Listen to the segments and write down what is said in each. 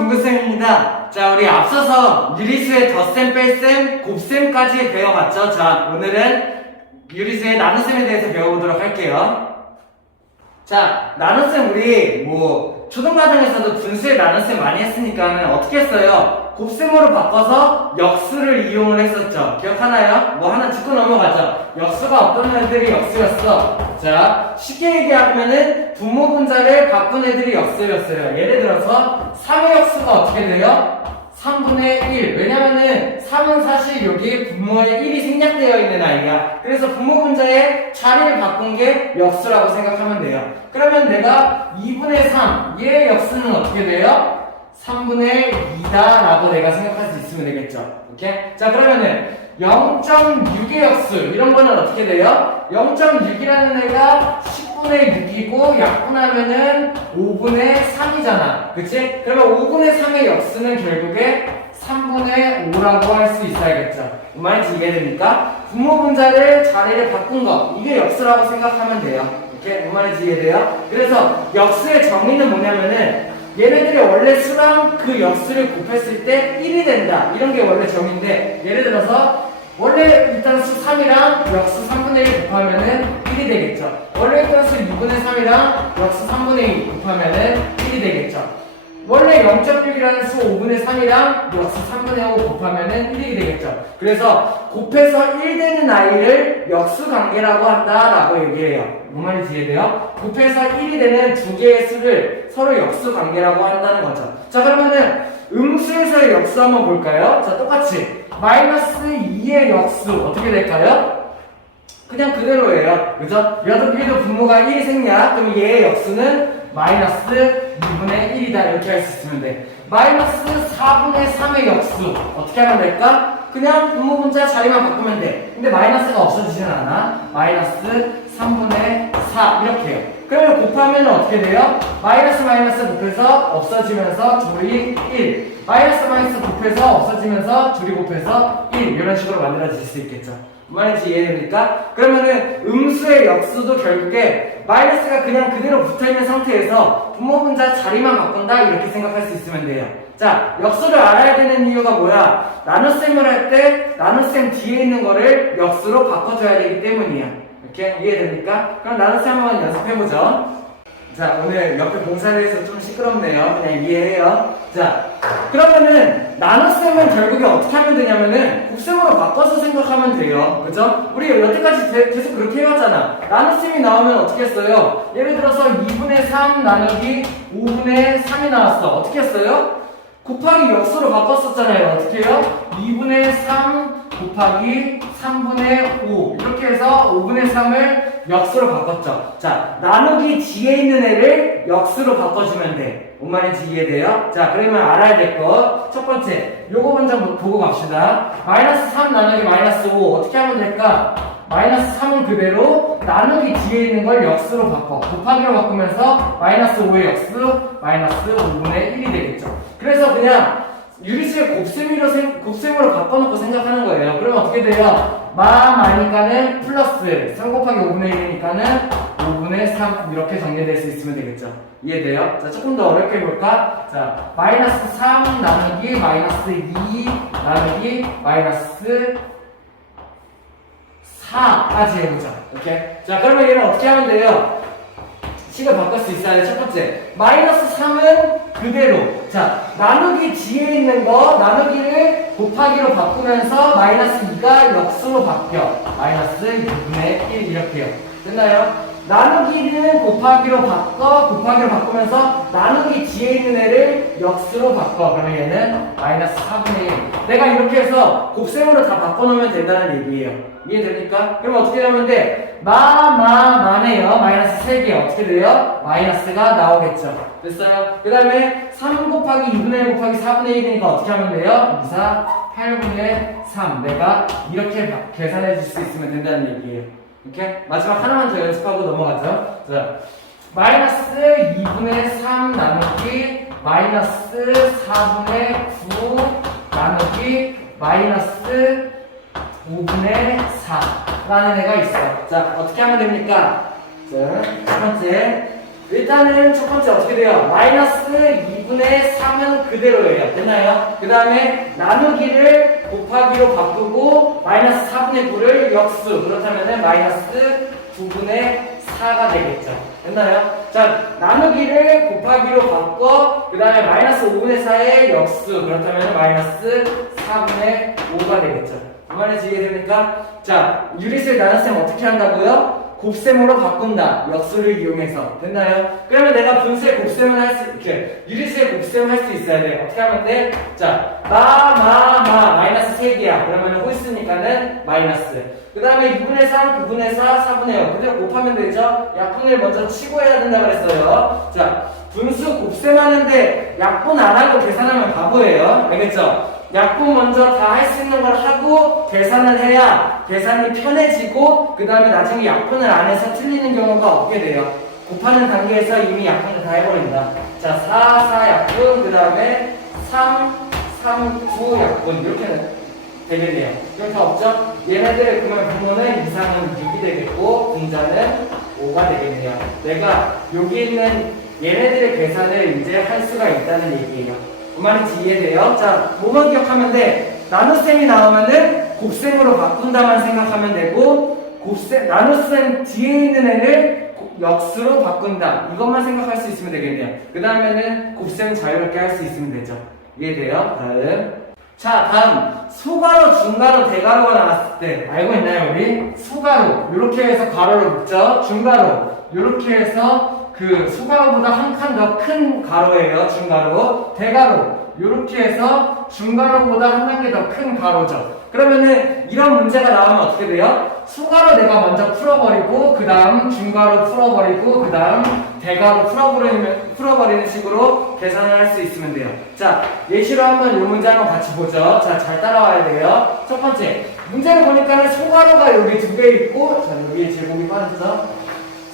동구쌤입니다. 자, 우리 앞서서 유리수의 덧셈, 뺄셈, 곱셈까지 배워봤죠? 자, 오늘은 유리수의 나눗셈에 대해서 배워보도록 할게요. 자, 나눗셈 우리 초등과정에서도 분수의 나눗셈 많이 했으니까는 어떻게 했어요? 곱셈으로 바꿔서 역수를 이용을 했었죠. 기억하나요? 하나 짚고 넘어가죠. 역수가 어떤 애들이 역수였어? 자, 쉽게 얘기하면은 분모 분자를 바꾼 애들이 역수였어요. 예를 들어서 3의 역수가 어떻게 돼요? 3분의 1. 왜냐면은 3은 사실 여기 분모에 1이 생략되어 있는 아이야. 그래서 분모 분자의 자리를 바꾼 게 역수라고 생각하면 돼요. 그러면 내가 2분의 3, 얘의 역수는 어떻게 돼요? 3분의 2다 라고 내가 생각할 수 있으면 되겠죠. 오케이? 자, 그러면은 0.6의 역수 이런 거는 어떻게 돼요? 0.6이라는 애가 10분의 6이고 약분하면은 5분의 3이잖아. 그치? 그러면 5분의 3의 역수는 결국에 3분의 5라고 할 수 있어야겠죠. 이 말인지 이해됩니까? 분모 분자를 자리를 바꾼 거 이게 역수라고 생각하면 돼요. 이렇게 이 말인지 이해돼요? 그래서 역수의 정의는 뭐냐면은 얘네들이 원래 수랑 그 역수를 곱했을 때 1이 된다. 이런 게 원래 정의인데 예를 들어서 원래 일단 수 3이랑 역수 3분의 1 곱하면은 1이 되겠죠. 원래 있던 수 2분의 3이랑 역수 3분의 2 곱하면은 1이 되겠죠. 원래 0.6이라는 수 5분의 3이랑 역수 3분의 5 곱하면은 1이 되겠죠. 그래서 곱해서 1 되는 아이를 역수 관계라고 한다라고 얘기해요. 뭔 말인지 이해돼요? 곱해서 1이 되는 두 개의 수를 서로 역수 관계라고 한다는 거죠. 자, 그러면은 음수에서의 역수 한번 볼까요? 자, 똑같이 마이너스 2의 역수 어떻게 될까요? 그냥 그대로예요. 그죠? 여기도 분모가 1이 생략. 그럼 얘의 역수는 마이너스 2분의 1이다. 이렇게 할 수 있으면 돼. 마이너스 4분의 3의 역수 어떻게 하면 될까? 그냥 분모 분자 자리만 바꾸면 돼. 근데 마이너스가 없어지진 않아. 마이너스 3분의 4 이렇게 해요. 그러면 곱하면 어떻게 돼요? 마이너스 마이너스 곱해서 없어지면서 둘이 1. 마이너스 마이너스 곱해서 없어지면서 둘이 곱해서 1. 이런 식으로 만들어질 수 있겠죠. 말인지 이해됩니까? 그러면은 음수의 역수도 결국에 마이너스가 그냥 그대로 붙어있는 상태에서 분모 분자 자리만 바꾼다 이렇게 생각할 수 있으면 돼요. 자, 역수를 알아야 되는 이유가 뭐야? 나눗셈을 할 때 나눗셈 뒤에 있는 거를 역수로 바꿔줘야 되기 때문이야. 이렇게 이해됩니까? 그럼 나눗셈 한번 연습해보죠. 자, 오늘 옆에 봉사를 해서 좀 시끄럽네요. 그냥 이해해요. 자, 그러면은 나눗셈은 결국에 어떻게 하면 되냐면은 곱셈으로 바꿔서 생각하면 돼요. 그죠? 우리 여태까지 계속 그렇게 해왔잖아. 나눗셈이 나오면 어떻게 했어요? 예를 들어서 2분의 3 나누기 5분의 3이 나왔어. 어떻게 했어요? 곱하기 역수로 바꿨었잖아요. 어떻게 해요? 2분의 3 곱하기 3분의 5 이렇게 해서 5분의 3을 역수로 바꿨죠. 자, 나누기 뒤에 있는 애를 역수로 바꿔주면 돼. 뭔 말인지 이해돼요? 자, 그러면 알아야 될 거 첫 번째 요거 먼저 보고 갑시다. 마이너스 3 나누기 마이너스 5 어떻게 하면 될까? 마이너스 3은 그대로 나누기 뒤에 있는 걸 역수로 바꿔 곱하기로 바꾸면서 마이너스 5의 역수 마이너스 5분의 1이 되겠죠. 그래서 그냥 유리수의 곱셈으로 바꿔놓고 생각하는 거예요. 그러면 어떻게 돼요? 마니까는 플러스 3 곱하기 5분의 1이니까는 5분의 3 이렇게 정리될 수 있으면 되겠죠. 이해돼요? 자, 조금 더 어렵게 해볼까? 자, 마이너스 3 나누기 마이너스 2 나누기 마이너스 4까지 해보자. 오케이? 자, 그러면 얘는 어떻게 하면 돼요? 식을 바꿀 수 있어요. 첫 번째, 마이너스 3은 그대로. 자, 나누기 뒤에 있는 거, 나누기를 곱하기로 바꾸면서 마이너스 2가 역수로 바뀌어. 마이너스 6분의 1 이렇게요. 됐나요? 나누기는 곱하기로 바꾸면서 나누기 뒤에 있는 애를 역수로 바꿔. 그러면 얘는 마이너스 4분의 1. 내가 이렇게 해서 곱셈으로 다 바꿔놓으면 된다는 얘기예요. 이해됩니까? 그럼 어떻게 하면 돼? 마네요. 마이너스 3개. 어떻게 돼요? 마이너스가 나오겠죠. 됐어요? 그 다음에 3 곱하기 2분의 1 곱하기 4분의 1이니까 어떻게 하면 돼요? 2, 4, 8분의 3. 내가 이렇게 계산해 줄 수 있으면 된다는 얘기예요. 이렇게? 마지막 하나만 더 연습하고 넘어가죠. 자, 마이너스 2분의 3 나누기 마이너스 4분의 9 나누기 마이너스 5분의 4라는 애가 있어. 자, 어떻게 하면 됩니까? 자, 첫 번째 일단은 첫 번째 어떻게 돼요? 마이너스 2분의 3은 그대로예요. 됐나요? 그 다음에 나누기를 곱하기로 바꾸고 마이너스 4분의 9를 역수. 그렇다면은 마이너스 9분의 4가 되겠죠. 됐나요? 자, 나누기를 곱하기로 바꿔 그 다음에 마이너스 5분의 4의 역수. 그렇다면 마이너스 4분의 5가 되겠죠. 그 말인지 이해됩니까? 자, 유리수의 나눗셈 어떻게 한다고요? 곱셈으로 바꾼다. 역수를 이용해서. 됐나요? 그러면 내가 분수의 곱셈을 할 수, 이렇게, 유리수의 곱셈을 할 수 있어야 돼. 어떻게 하면 돼? 자, 마이너스 3개야. 그러면 홀수니까는 마이너스. 그 다음에 2분의 3, 9분의 4, 4분의 0. 그대로 곱하면 되죠? 약분을 먼저 치고 해야 된다 그랬어요. 자, 분수 곱셈하는데 약분 안 하고 계산하면 바보예요. 알겠죠? 약분 먼저 다 할 수 있는 걸 하고 계산을 해야 계산이 편해지고 그 다음에 나중에 약분을 안 해서 틀리는 경우가 없게 돼요. 곱하는 단계에서 이미 약분을 다 해버린다. 자, 4 약분, 그 다음에 3 9 약분 이렇게 되겠네요. 그럼 다 없죠? 얘네들의 그러면 분모는 이상은 6이 되겠고 분자는 5가 되겠네요. 내가 여기 있는 얘네들의 계산을 이제 할 수가 있다는 얘기예요. 그 말인지 이해돼요? 자, 뭐만 기억하면 돼? 나눗셈이 나오면은 곱셈으로 바꾼다만 생각하면 되고 나눗셈 뒤에 있는 애를 역수로 바꾼다. 이것만 생각할 수 있으면 되겠네요. 그 다음에는 곱셈 자유롭게 할 수 있으면 되죠. 이해돼요? 다음 소가로, 중가로, 대가로가 나왔을 때 알고 있나요 우리? 소가로 이렇게 해서 가로를 묶죠. 중가로 이렇게 해서 그 소가로보다 한 칸 더 큰 가로예요. 중가로. 대가로 이렇게 해서 중가로보다 한 단계 더 큰 가로죠. 그러면은 이런 문제가 나오면 어떻게 돼요? 소가로 내가 먼저 풀어버리고 그 다음 중가로 풀어버리고 그 다음 대가로 풀어버리는 식으로 계산을 할 수 있으면 돼요. 자, 예시로 한번 이 문제 한번 같이 보죠. 자, 잘 따라와야 돼요. 첫 번째 문제를 보니까는 소가로가 여기 2개 있고, 자, 여기 제곱이 빠졌죠?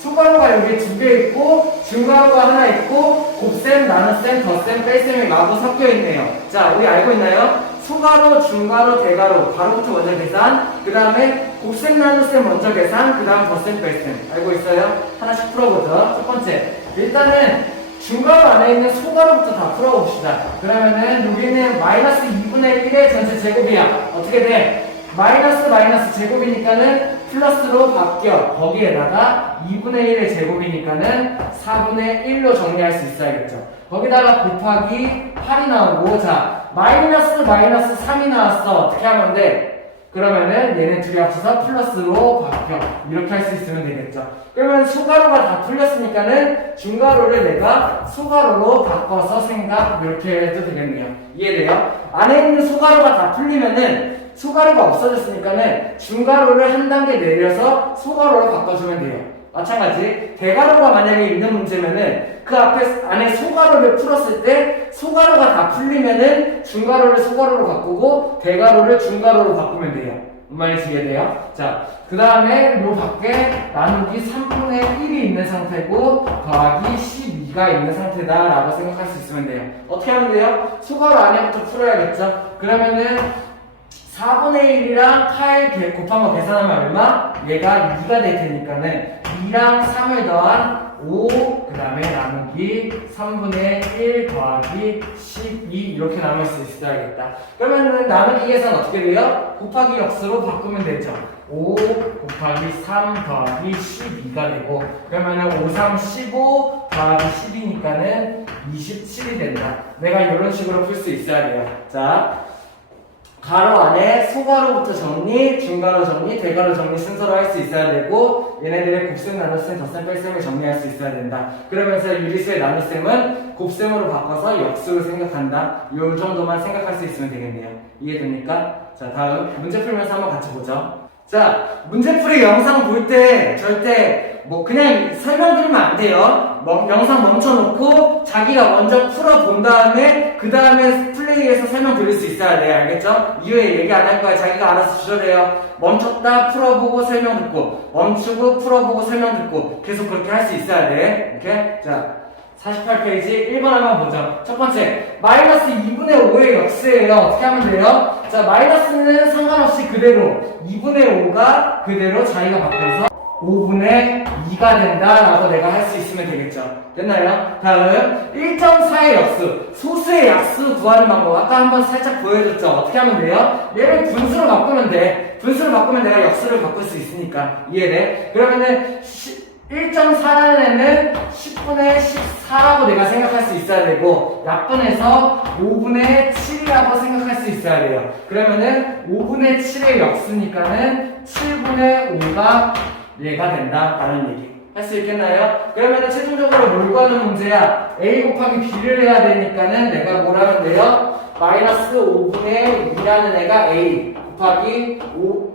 소가로가 여기 2개 있고 중가로가 하나 있고 곱셈, 나눗셈, 덧셈, 뺄셈이 마구 섞여 있네요. 자, 우리 알고 있나요? 소가로, 중가로, 대가로 가로부터 먼저 계산, 그 다음에 곱셈, 나눗셈 먼저 계산, 그 다음 덧셈, 뺄셈. 알고 있어요? 하나씩 풀어보죠. 첫 번째 일단은 중가로 안에 있는 소가로부터 다 풀어봅시다. 그러면은 여기는 마이너스 2분의 1의 전체 제곱이야. 어떻게 돼? 마이너스 제곱이니까는 플러스로 바뀌어. 거기에다가 2분의 1의 제곱이니까는 4분의 1로 정리할 수 있어야겠죠. 거기다가 곱하기 8이 나오고, 자, 마이너스 3이 나왔어. 어떻게 하면 돼? 그러면은 얘네 둘이 합쳐서 플러스로 바뀌어. 이렇게 할 수 있으면 되겠죠. 그러면 소가로가 다 풀렸으니까는 중가로를 내가 소가로로 바꿔서 생각 이렇게 해도 되겠네요. 이해돼요? 안에 있는 소가로가 다 풀리면은 소가로가 없어졌으니까는 중가로를 한 단계 내려서 소가로로 바꿔주면 돼요. 마찬가지 대가로가 만약에 있는 문제면은 그 안에 소가로를 풀었을 때 소가로가 다 풀리면은 중가로를 소가로로 바꾸고 대가로를 중가로로 바꾸면 돼요. 뭔 말인지 이해돼요? 자, 그 다음에 요 밖에 나누기 3분의 1이 있는 상태고 더하기 12가 있는 상태다 라고 생각할 수 있으면 돼요. 어떻게 하면 돼요? 소가로 안에부터 풀어야겠죠? 그러면은 4분의 1이랑 8 곱한 거 계산하면 얼마? 얘가 2가 될 테니까는 2랑 3을 더한 5, 그 다음에 나누기 3분의 1 더하기 12 이렇게 나눌 수 있어야겠다. 그러면은 나누기 계산 어떻게 돼요? 곱하기 역수로 바꾸면 되죠. 5 곱하기 3 더하기 12가 되고 그러면은 5, 3, 15 더하기 10이니까는 27이 된다. 내가 이런 식으로 풀 수 있어야 돼요. 자, 가로 안에 소가로부터 정리, 중가로 정리, 대가로 정리 순서로 할 수 있어야 되고 얘네들의 곱셈, 나눗셈, 덧셈, 뺄셈을 정리할 수 있어야 된다. 그러면서 유리수의 나눗셈은 곱셈으로 바꿔서 역수로 생각한다. 이 정도만 생각할 수 있으면 되겠네요. 이해됩니까? 자, 다음 문제 풀면서 한번 같이 보죠. 자, 문제풀이 영상 볼 때 절대 뭐 그냥 설명 들으면 안 돼요. 영상 멈춰놓고 자기가 먼저 풀어본 다음에 그 다음에 플레이해서 설명 들을 수 있어야 돼요. 알겠죠? 이후에 얘기 안 할 거야. 자기가 알아서 주셔야 멈췄다 풀어보고 설명 듣고 멈추고 풀어보고 설명 듣고 계속 그렇게 할 수 있어야 돼. 오케이? 자, 48페이지 1번 한번 보죠. 첫 번째, 마이너스 2분의 5의 역수예요. 어떻게 하면 돼요? 자, 마이너스는 상관없이 그대로 2분의 5가 그대로 자기가 바뀌어서 5분의 2가 된다라고 내가 할 수 있으면 되겠죠. 됐나요? 다음 1.4의 역수, 소수의 약수 구하는 방법. 아까 한번 살짝 보여줬죠. 어떻게 하면 돼요? 얘를 분수로 바꾸면 돼. 분수로 바꾸면 내가 역수를 바꿀 수 있으니까. 이해돼? 그러면은 1.4라는 애는 10분의 14라고 내가 생각할 수 있어야 되고, 약분해서 5분의 7이라고 생각할 수 있어야 돼요. 그러면은 5분의 7의 역수니까는 7분의 5가 얘가 된다라는 얘기. 할 수 있겠나요? 그러면은 최종적으로 뭘 구하는 문제야? A 곱하기 B를 해야 되니까는 내가 뭘 하면 돼요? 마이너스 5분의 2라는 애가 A 곱하기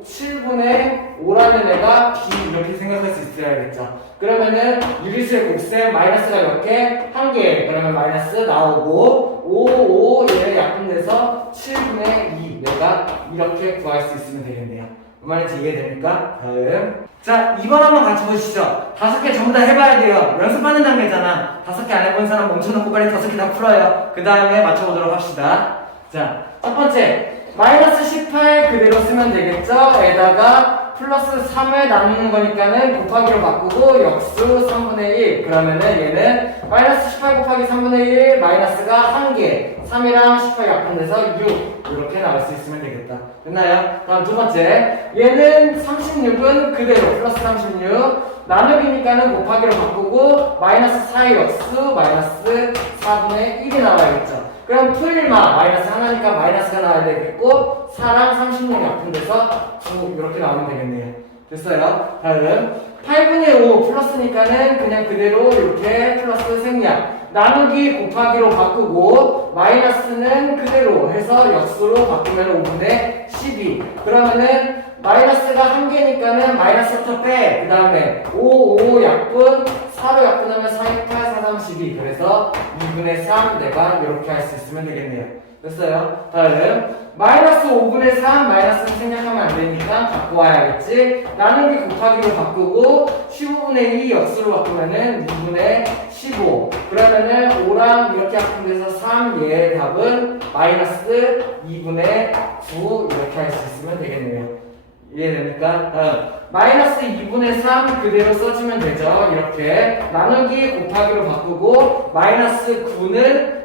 7분의 5라는 애가 B 이렇게 생각할 수 있어야겠죠. 그러면은 유리수의 곱셈 마이너스가 몇 개? 1개. 그러면 마이너스 나오고 5 얘를 약분돼서 7분의 2 내가 이렇게 구할 수 있으면 되겠네요. 그 말인지 이해됩니까? 다음. 자, 2번 한번 같이 보시죠. 5개 전부 다 해봐야 돼요. 연습하는 단계잖아. 5개 안 해본 사람 멈춰놓고 빨리 5개 다 풀어요. 그 다음에 맞춰보도록 합시다. 자, 첫 번째. 마이너스 18 그대로 쓰면 되겠죠? 에다가 플러스 3을 나누는 거니까는 곱하기로 바꾸고 역수 3분의 1. 그러면은 얘는 마이너스 18 곱하기 3분의 1 마이너스가 1개. 3이랑 18 약분돼서 6. 이렇게 나올 수 있으면 되겠다. 됐나요? 다음 두 번째. 얘는 36은 그대로 플러스 36. 나누기니까는 곱하기로 바꾸고 마이너스 4의 역수 마이너스 4분의 1이 나와야겠죠. 그럼 풀마 마이너스 하나니까 마이너스가 나와야 되겠고 4랑 36 약분돼서 9 이렇게 나오면 되겠네요. 됐어요? 다음 8분의 5 플러스니까는 그냥 그대로 이렇게 플러스 생략 나누기 곱하기로 바꾸고 마이너스는 그대로 해서 역수로 바꾸면 5분의 12 그러면은 마이너스가 1개니까는 마이너스부터 빼. 그 다음에 5 약분 4로 약분하면 4, 8, 4, 3, 12 그래서 2분의 3 내가 이렇게 할 수 있으면 되겠네요. 됐어요? 다음 마이너스 5분의 3 마이너스는 생략하면 안 되니까 갖고 와야겠지. 나누기 곱하기로 바꾸고 15분의 2 역수로 바꾸면은 2분의 15 그러면은 5랑 이렇게 약분돼서 3 얘의 답은 마이너스 2분의 9 이렇게 할 수 있으면 되겠네요. 이해됩니까? 다음 마이너스 2분의 3 그대로 써주면 되죠. 이렇게 나누기 곱하기로 바꾸고 마이너스 9는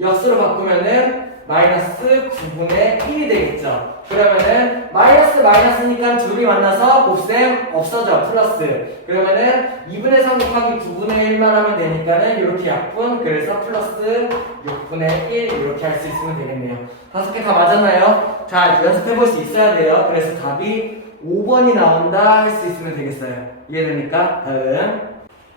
역수로 바꾸면은 마이너스 9분의 1이 되겠죠. 그러면은 마이너스니까 둘이 만나서 곱셈 없어져. 플러스. 그러면은 2분의 3 곱하기 9분의 1만 하면 되니까는 이렇게 약분. 그래서 플러스 6분의 1 이렇게 할 수 있으면 되겠네요. 5개 다 맞았나요? 자, 연습해볼 수 있어야 돼요. 그래서 답이 5번이 나온다 할 수 있으면 되겠어요. 이해됩니까? 다음.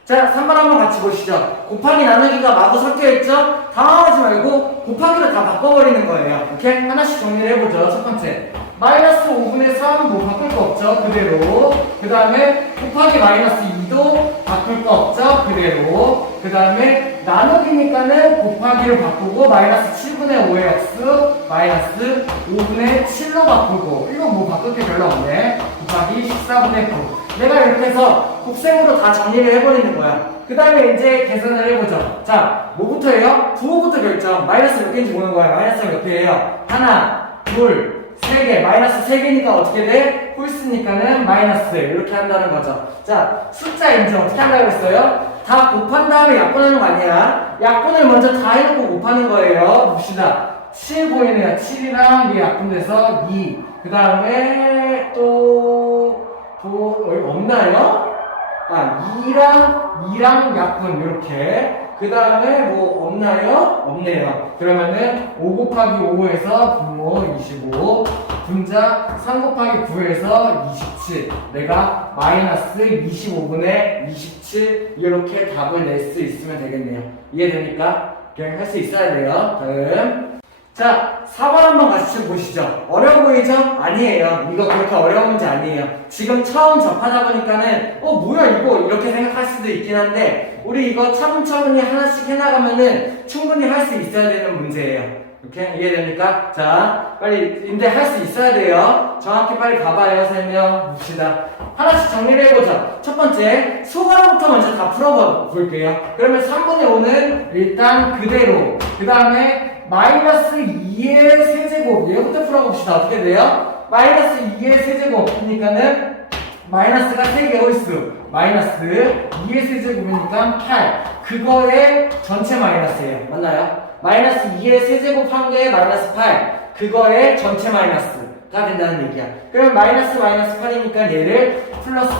자, 3번 한번 같이 보시죠. 곱하기 나누기가 마구 섞여있죠? 당황하지 말고 곱하기로 다 바꿔버리는 거예요. 오케이? 하나씩 정리를 해보죠. 첫 번째 마이너스 5분의 3 뭐 바꿀 거 없죠? 그대로. 그 다음에 곱하기 마이너스 2도 바꿀 거 없죠? 그대로. 그 다음에 나누기니까는 곱하기로 바꾸고 마이너스 7분의 5의 역수 마이너스 5분의 7로 바꾸고 이거 뭐 바꿀 게 별로 없네. 곱하기 14분의 9 내가 이렇게 해서 곱셈으로 다 정리를 해버리는 거야. 그 다음에 이제 계산을 해보죠. 자, 뭐부터 해요? 부호부터 결정. 마이너스 몇 개인지 보는 거야. 마이너스 몇 개예요? 하나, 둘, 세 개. 마이너스 세 개니까 어떻게 돼? 홀수니까는 마이너스. 이렇게 한다는 거죠. 자, 숫자 이제 어떻게 한다고 했어요? 다 곱한 다음에 약분하는 거 아니야? 약분을 먼저 다 해놓고 곱하는 거예요. 봅시다. 7 보이네요. 7이랑 이게 약분돼서 2. 그 다음에 없나요? 2랑 약분 이렇게. 그 다음에 뭐 없나요? 없네요. 그러면은 5 곱하기 5에서 분모 25 분자 3 곱하기 9에서 27 내가 마이너스 25분의 27 이렇게 답을 낼 수 있으면 되겠네요. 이해됩니까? 그냥 할 수 있어야 돼요. 다음 자, 4번 한번 같이 보시죠. 어려워 보이죠? 아니에요. 이거 그렇게 어려운 문제 아니에요. 지금 처음 접하다 보니까는 뭐야 이거 이렇게 생각할 수도 있긴 한데 우리 이거 차분차분히 하나씩 해나가면은 충분히 할 수 있어야 되는 문제예요. 이렇게 이해됩니까? 자, 빨리 근데 할 수 있어야 돼요. 정확히 빨리 가봐요. 설명 봅시다. 하나씩 정리를 해보죠. 첫 번째 소괄호부터 먼저 다 풀어볼게요. 그러면 3분의 5는 일단 그대로. 그 다음에 마이너스 2의 세제곱 얘부터 풀어봅시다. 어떻게 돼요? 마이너스 2의 세제곱이니까는 마이너스가 3개 홀수 마이너스 2의 세제곱이니까 8 그거의 전체 마이너스예요. 맞나요? 마이너스 2의 세제곱 한 개에 마이너스 8 그거의 전체 마이너스가 된다는 얘기야. 그럼 마이너스 8이니까 얘를 플러스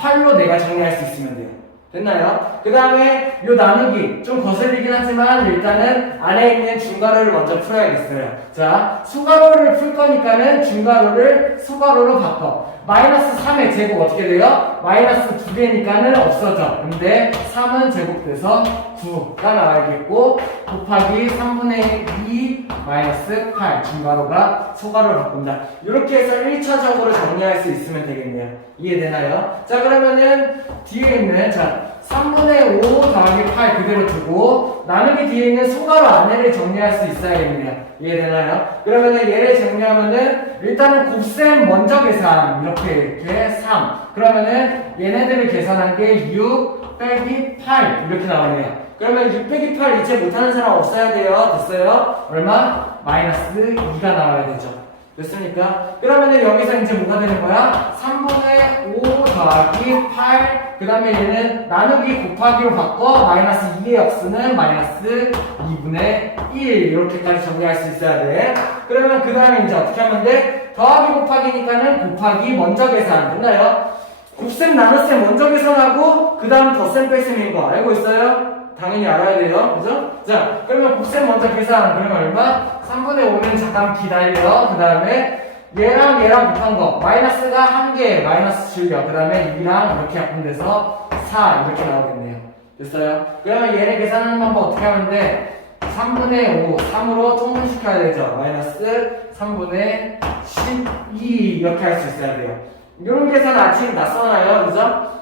8로 내가 정리할 수 있으면 돼요. 됐나요? 그 다음에 요 나누기 좀 거슬리긴 하지만 일단은 안에 있는 중괄호를 먼저 풀어야겠어요. 자, 수괄호를 풀 거니까는 중괄호를 수괄호로 바꿔. 마이너스 3의 제곱 어떻게 돼요? 마이너스 2개니까는 없어져. 근데 3은 제곱돼서 9가 나와야겠고 곱하기 3분의 2 마이너스 8 중괄호가 소괄호를 바꾼다. 이렇게 해서 1차적으로 정리할 수 있으면 되겠네요. 이해되나요? 자, 그러면은 뒤에 있는 자 3분의 5 더하기 8 그대로 두고 나누기 뒤에 있는 소괄호 안에를 정리할 수 있어야겠네요. 이해되나요? 그러면은 얘를 정리하면은 일단은 곱셈 먼저 계산 이렇게 3 그러면은 얘네들을 계산한 게 6 빼기 8 이렇게 나오네요. 그러면 6 빼기 8 이제 못하는 사람 없어야 돼요. 됐어요? 얼마? 마이너스 2가 나와야 되죠. 됐습니까? 그러면은 여기서 이제 뭐가 되는 거야? 3분의 5 더하기 8 그 다음에 얘는 나누기 곱하기로 바꿔 마이너스 2의 역수는 마이너스 2분의 1 이렇게까지 정리할 수 있어야 돼. 그러면 그 다음에 이제 어떻게 하면 돼? 더하기 곱하기니까는 곱하기 먼저 계산 됐나요? 곱셈 나눗셈 먼저 계산하고 그 다음 덧셈 뺄셈인 거 알고 있어요? 당연히 알아야 돼요. 그죠? 자, 그러면 곱셈 먼저 계산. 그러면 얼마? 3분의 5는 잠깐 기다려. 그 다음에 얘랑 곱한 거. 마이너스가 1개, 마이너스 줄여. 그 다음에 2랑 이렇게 약분돼서 4 이렇게 나오겠네요. 됐어요? 그러면 얘를 계산하는 방법 어떻게 하면 돼? 3분의 5, 3으로 통분시켜야 되죠. 마이너스 3분의 12 이렇게 할 수 있어야 돼요. 이런 계산 아직 낯서나요? 그죠?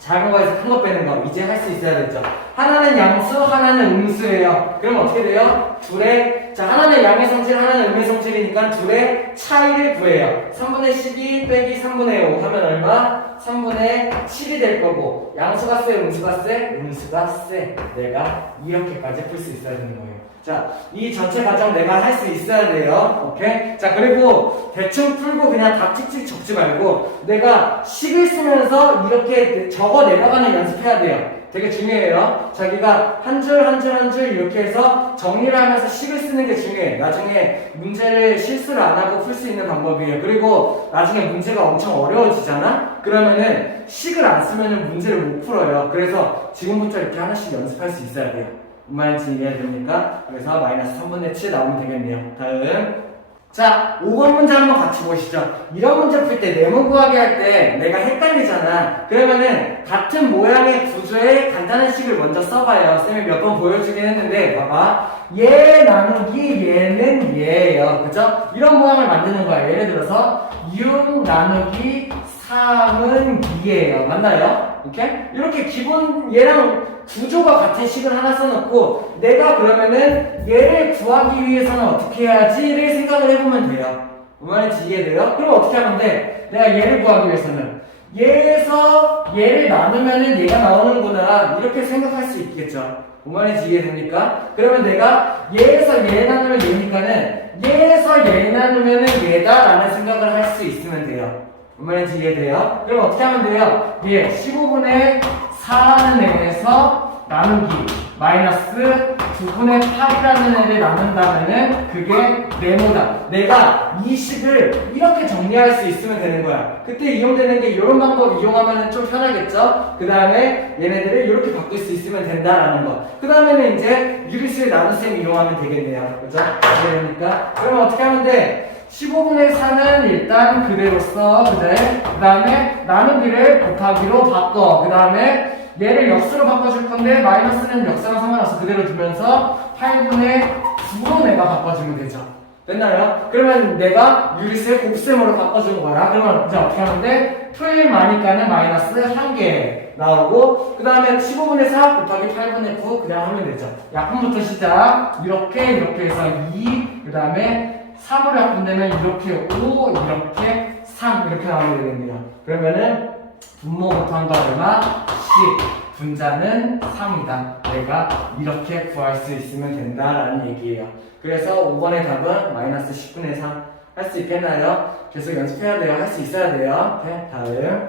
작은 거에서 큰 거 빼는 거 이제 할 수 있어야 되죠. 하나는 양수, 하나는 음수예요. 그럼 어떻게 돼요? 자, 하나는 양의 성질, 하나는 음의 성질이니까 둘의 차이를 구해요. 3분의 12 빼기 3분의 5 하면 얼마? 3분의 7이 될 거고 양수가 세, 음수가 세? 음수가 세. 내가 이렇게까지 풀 수 있어야 되는 거예요. 자, 이 전체 과정 내가 할 수 있어야 돼요. 오케이? 자, 그리고 대충 풀고 그냥 다 찍찍 적지 말고 내가 식을 쓰면서 이렇게 적어 내려가는 연습해야 돼요. 되게 중요해요. 자기가 한 줄 한 줄 한 줄 이렇게 해서 정리를 하면서 식을 쓰는 게 중요해. 나중에 문제를 실수를 안 하고 풀 수 있는 방법이에요. 그리고 나중에 문제가 엄청 어려워지잖아? 그러면은 식을 안 쓰면은 문제를 못 풀어요. 그래서 지금부터 이렇게 하나씩 연습할 수 있어야 돼요. 뭔 말인지 이해됩니까? 그래서 마이너스 3분의 7 나오면 되겠네요. 다음. 자, 5번 문제 한번 같이 보시죠. 이런 문제 풀 때 네모 구하기 할 때 내가 헷갈리잖아. 그러면은 같은 모양의 구조의 간단한 식을 먼저 써봐요. 쌤이 몇 번 보여주긴 했는데 봐봐. 얘 나누기 얘는 얘예요. 그죠? 이런 모양을 만드는 거야. 예를 들어서 6 나누기 3은 2예요. 맞나요? 오케이? 이렇게 기본 얘랑 구조가 같은 식을 하나 써놓고 내가 그러면은 얘를 구하기 위해서는 어떻게 해야지를 생각을 해보면 돼요. 뭔 말인지 이해돼요? 그럼 어떻게 하면 돼? 내가 얘를 구하기 위해서는 얘에서 얘를 나누면은 얘가 나오는구나 이렇게 생각할 수 있겠죠. 뭔 말인지 이해됩니까? 그러면 내가 얘에서 얘 나누면 얘니까는 얘에서 얘 나누면은 얘다 라는 생각을 할 수 있으면 돼요. 뭔 말인지 이해돼요? 그럼 어떻게 하면 돼요? 얘 15분의 4라는 애에서 나누기 마이너스 9분의 8이라는 애를 나눈다면은 그게 네모다. 내가 이 식을 이렇게 정리할 수 있으면 되는 거야. 그때 이용되는 게 이런 방법 이용하면 좀 편하겠죠? 그 다음에 얘네들을 이렇게 바꿀 수 있으면 된다라는 거. 그 다음에는 이제 유리수의 나눗셈 이용하면 되겠네요. 그죠? 이해됩니까? 그럼 어떻게 하면 돼? 15분의 4는 일단 그대로 써. 그 다음에 나누기를 곱하기로 바꿔. 그 다음에 얘를 역수로 바꿔줄 건데 마이너스는 역수랑 상관없어. 그대로 두면서 8분의 9로 내가 바꿔주면 되죠. 됐나요? 그러면 내가 유리수의 곱셈으로 바꿔준 거야. 그러면 이제 어떻게 하면 돼? 풀마니까는 마이너스 1개 나오고 그 다음에 15분의 4 곱하기 8분의 9 그냥 하면 되죠. 약분부터 시작. 이렇게 해서 2 그 다음에 3으로 약분되면 이렇게 5 이렇게 3 이렇게 나오게 되겠네요. 그러면은 분모 못한 거 얼마? 10 분자는 3이다. 내가 이렇게 구할 수 있으면 된다라는 얘기예요. 그래서 5번의 답은 마이너스 10분의 3 할 수 있겠나요? 계속 연습해야 돼요. 할 수 있어야 돼요. 오케이, 다음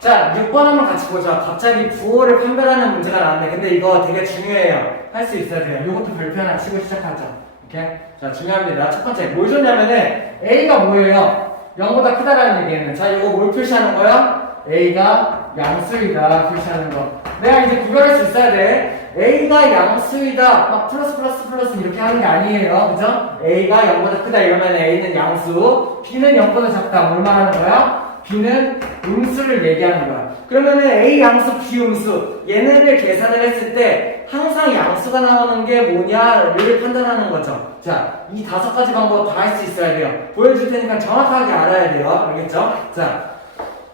자, 6번 한번 같이 보자. 갑자기 부호를 판별하는 문제가 나왔네. 근데 이거 되게 중요해요. 할 수 있어야 돼요. 이것도 별표 하나 치고 시작하죠. 오케이? 자, 중요합니다. 첫 번째, 뭘 줬냐면은 A가 뭐예요? 0보다 크다라는 얘기는. 자, 이거 뭘 표시하는 거야? A가 양수이다 표시하는 거. 내가 이제 구별할 수 있어야 돼. A가 양수이다. 막 플러스 플러스 플러스 이렇게 하는 게 아니에요. 그죠? A가 0보다 크다 이러면 A는 양수, B는 0보다 작다. 뭘 말하는 거야? B는 음수를 얘기하는 거야. 그러면은 A 양수, B 음수 얘네를 계산을 했을 때 항상 양수가 나오는 게 뭐냐를 판단하는 거죠. 자, 이 5가지 방법 다 할 수 있어야 돼요. 보여줄 테니까 정확하게 알아야 돼요. 알겠죠? 자,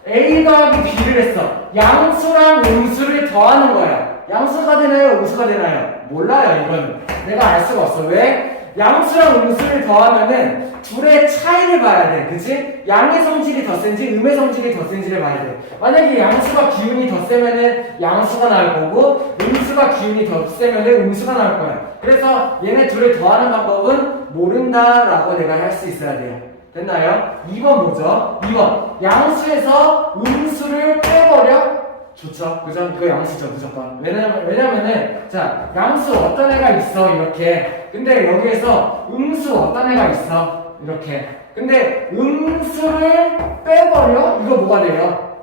A 더하기 B를 했어. 양수랑 음수를 더하는 거야. 양수가 되나요? 음수가 되나요? 몰라요, 이거는. 내가 알 수가 없어. 왜? 양수랑 음수를 더하면은 둘의 차이를 봐야 돼. 그치? 양의 성질이 더 센지 음의 성질이 더 센지를 봐야 돼. 만약에 양수가 기운이 더 세면은 양수가 나올 거고 음수가 기운이 더 세면은 음수가 나올 거야. 그래서 얘네 둘을 더하는 방법은 모른다라고 내가 할 수 있어야 돼요. 됐나요? 2번 뭐죠? 2번 양수에서 음수를 빼버려? 좋죠. 그죠? 이거 양수죠, 무조건. 왜냐면은, 자, 양수 어떤 애가 있어, 이렇게. 근데 여기에서 음수 어떤 애가 있어, 이렇게. 근데 음수를 빼버려? 이거 뭐가 돼요?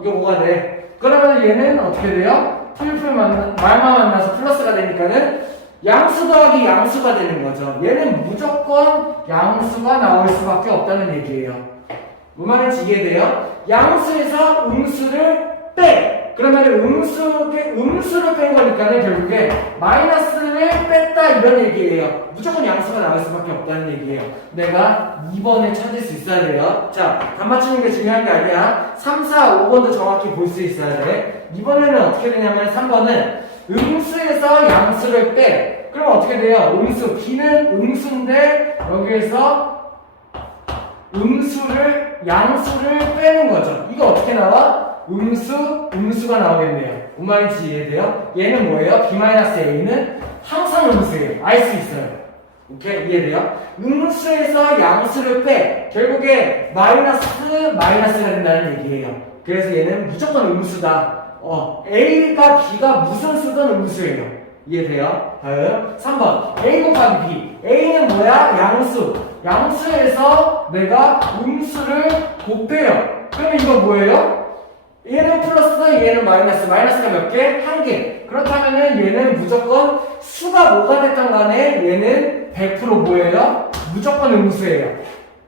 이거 뭐가 돼? 그러면 얘는 어떻게 돼요? 말만 만나서 플러스가 되니까는 양수 더하기 양수가 되는 거죠. 얘는 무조건 양수가 나올 수밖에 없다는 얘기예요. 무슨 말인지 이해돼요? 양수에서 음수를 빼! 그러면 음수를 뺀 거니까는 결국에 마이너스를 뺐다 이런 얘기예요. 무조건 양수가 나올 수밖에 없다는 얘기예요. 내가 2번을 찾을 수 있어야 돼요. 자, 답 맞추는 게 중요한 게 아니야. 3, 4, 5번도 정확히 볼 수 있어야 돼. 이번에는 어떻게 되냐면 3번은 음수에서 양수를 빼. 그럼 어떻게 돼요? 음수, B는 음수인데 여기에서 양수를 빼는 거죠. 이거 어떻게 나와? 음수가 나오겠네요. 뭔 말인지 이해돼요? 얘는 뭐예요? B-A는 항상 음수예요. 알 수 있어요. 오케이? 이해돼요? 음수에서 양수를 빼. 결국에 마이너스가 된다는 얘기예요. 그래서 얘는 무조건 음수다. A가 B가 무슨 수든 음수예요. 이해돼요? 다음 3번 A 곱하기 B. A는 뭐야? 양수에서 내가 음수를 곱해요. 그러면 이거 뭐예요? 얘는 플러스, 얘는 마이너스가 몇 개? 1개. 그렇다면은 얘는 무조건 수가 뭐가 됐던 간에 얘는 100% 뭐예요? 무조건 음수예요.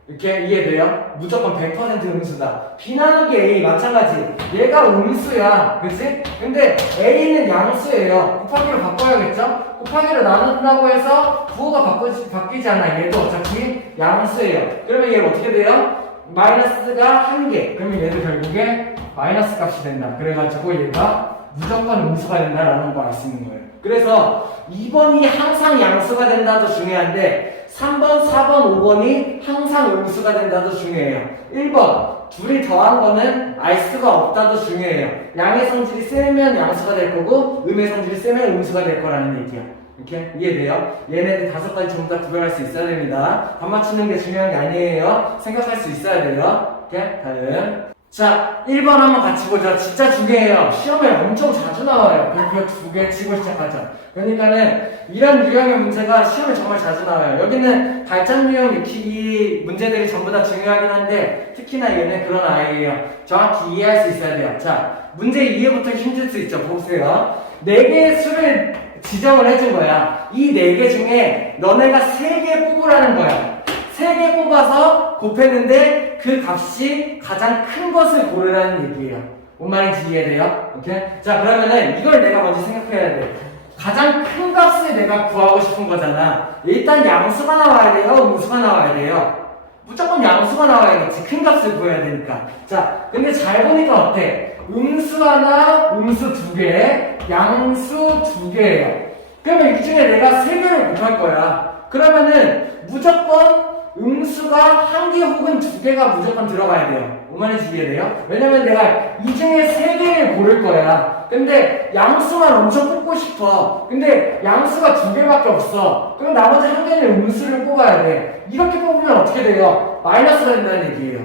이렇게 이해돼요? 무조건 100% 음수다. B 나누기 A 마찬가지. 얘가 음수야. 그치? 근데 A는 양수예요. 곱하기로 바꿔야겠죠? 곱하기로 나눈다고 해서 부호가 바뀌지 않아. 얘도 어차피 양수예요. 그러면 얘가 어떻게 돼요? 마이너스가 1개. 그러면 얘도 결국에 마이너스 값이 된다. 그래가지고 얘가 무조건 음수가 된다라는 걸 알 수 있는 거예요. 그래서 2번이 항상 양수가 된다도 중요한데 3번, 4번, 5번이 항상 음수가 된다도 중요해요. 1번 둘이 더한 거는 알 수가 없다도 중요해요. 양의 성질이 세면 양수가 될 거고 음의 성질이 세면 음수가 될 거라는 얘기야. 이렇게 이해돼요? 얘네들 5가지 전부 다 구별할 수 있어야 됩니다. 답 맞추는 게 중요한 게 아니에요. 생각할 수 있어야 돼요. 오케이? 다음. 자, 1번 한번 같이 보죠. 진짜 중요해요. 시험에 엄청 자주 나와요. 별표 2개 치고 시작하죠. 그러니까는 이런 유형의 문제가 시험에 정말 자주 나와요. 여기는 발전 유형 익히기 문제들이 전부 다 중요하긴 한데 특히나 얘는 그런 아이예요. 정확히 이해할 수 있어야 돼요. 자, 문제 이해부터 힘들 수 있죠. 보세요. 4개의 수를 지정을 해준 거야. 이 4개 중에 너네가 3개 뽑으라는 거야. 3개 뽑아서 곱했는데 그 값이 가장 큰 것을 고르라는 얘기예요. 뭔 말인지 이해돼요? 오케이? 자, 그러면은 이걸 내가 먼저 생각해야 돼. 가장 큰 값을 내가 구하고 싶은 거잖아. 일단 양수가 나와야 돼요? 음수가 나와야 돼요? 무조건 양수가 나와야겠지. 큰 값을 구해야 되니까. 자, 근데 잘 보니까 어때? 음수 하나, 음수 2개, 양수 2개예요. 그러면 이 중에 내가 3개를 곱할 거야. 그러면은 무조건 음수가 1개 혹은 2개가 무조건 들어가야 돼요. 뭔 말인지 이해돼요? 왜냐면 내가 이 중에 3개를 고를 거야. 근데 양수만 엄청 뽑고 싶어. 근데 양수가 2개밖에 없어. 그럼 나머지 1개는 음수를 뽑아야 돼. 이렇게 뽑으면 어떻게 돼요? 마이너스가 된다는 얘기예요.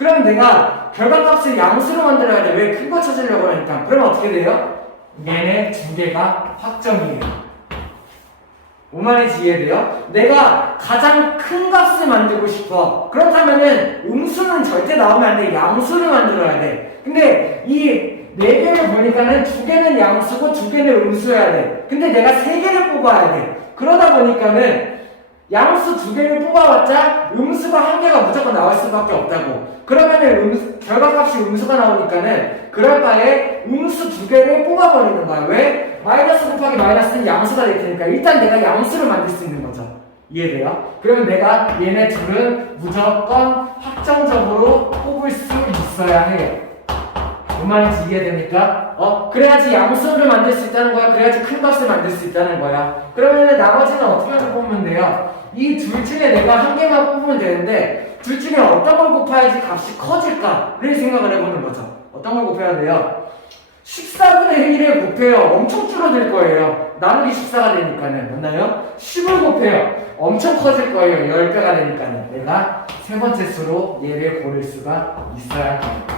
그럼 내가 결과값을 양수로 만들어야 돼. 왜 큰 거 찾으려고 하니까. 그러면 어떻게 돼요? 얘네 두 개가 확정이에요. 뭔 말인지 이해돼요? 내가 가장 큰 값을 만들고 싶어. 그렇다면은 음수는 절대 나오면 안 돼. 양수를 만들어야 돼. 근데 이 네 개를 보니까는 두 개는 양수고 두 개는 음수여야 돼. 근데 내가 세 개를 뽑아야 돼. 그러다 보니까는 양수 두 개를 뽑아봤자 음수가 한 개가 무조건 나올 수밖에 없다고. 그러면은 결과값이 음수가 나오니까는 그럴 바에 음수 두 개를 뽑아버리는 거야. 왜? 마이너스 곱하기 마이너스는 양수가 될 테니까 일단 내가 양수를 만들 수 있는 거죠. 이해돼요? 그러면 내가 얘네 둘은 무조건 확정적으로 뽑을 수 있어야 해요. 뭔 말인지 이해됩니까? 그래야지 양수를 만들 수 있다는 거야. 그래야지 큰 값을 만들 수 있다는 거야. 그러면 나머지는 어떻게 해서 뽑으면 돼요? 이 둘 중에 내가 한 개만 뽑으면 되는데 둘 중에 어떤 걸 곱해야지 값이 커질까를 생각을 해보는 거죠. 어떤 걸 곱해야 돼요? 14분의 1을 곱해요. 엄청 줄어들 거예요. 나누기 14가 되니까는. 맞나요? 10을 곱해요. 엄청 커질 거예요. 10배가 되니까는. 내가 세 번째 수로 얘를 고를 수가 있어야 합니다.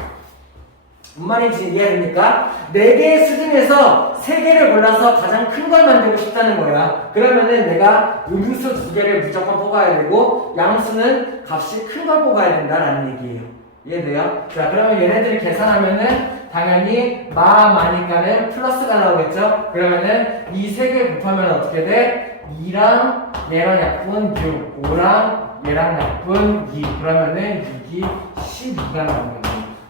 뭔 말인지 이해됩니까? 4개의 수 중에서 3개를 골라서 가장 큰 걸 만들고 싶다는 거야. 그러면은 내가 음수 2개를 무조건 뽑아야 되고 양수는 값이 큰 걸 뽑아야 된다라는 얘기예요. 이해돼요? 자, 그러면 얘네들을 계산하면은 당연히 마니까는 플러스가 나오겠죠? 그러면은 이 3개 곱하면 어떻게 돼? 2랑 얘랑 약분 6, 5랑 얘랑 약분 2. 그러면은 6이 12가 나오는 거예요.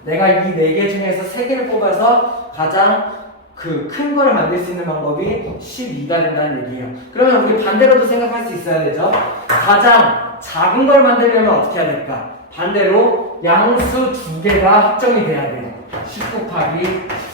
내가 이 4개 중에서 3개를 뽑아서 가장 큰 거를 만들 수 있는 방법이 12가 된다는 얘기예요. 그러면 우리 반대로도 생각할 수 있어야 되죠. 가장 작은 걸 만들려면 어떻게 해야 될까? 반대로 양수 2개가 확정이 돼야 돼요. 10 곱하기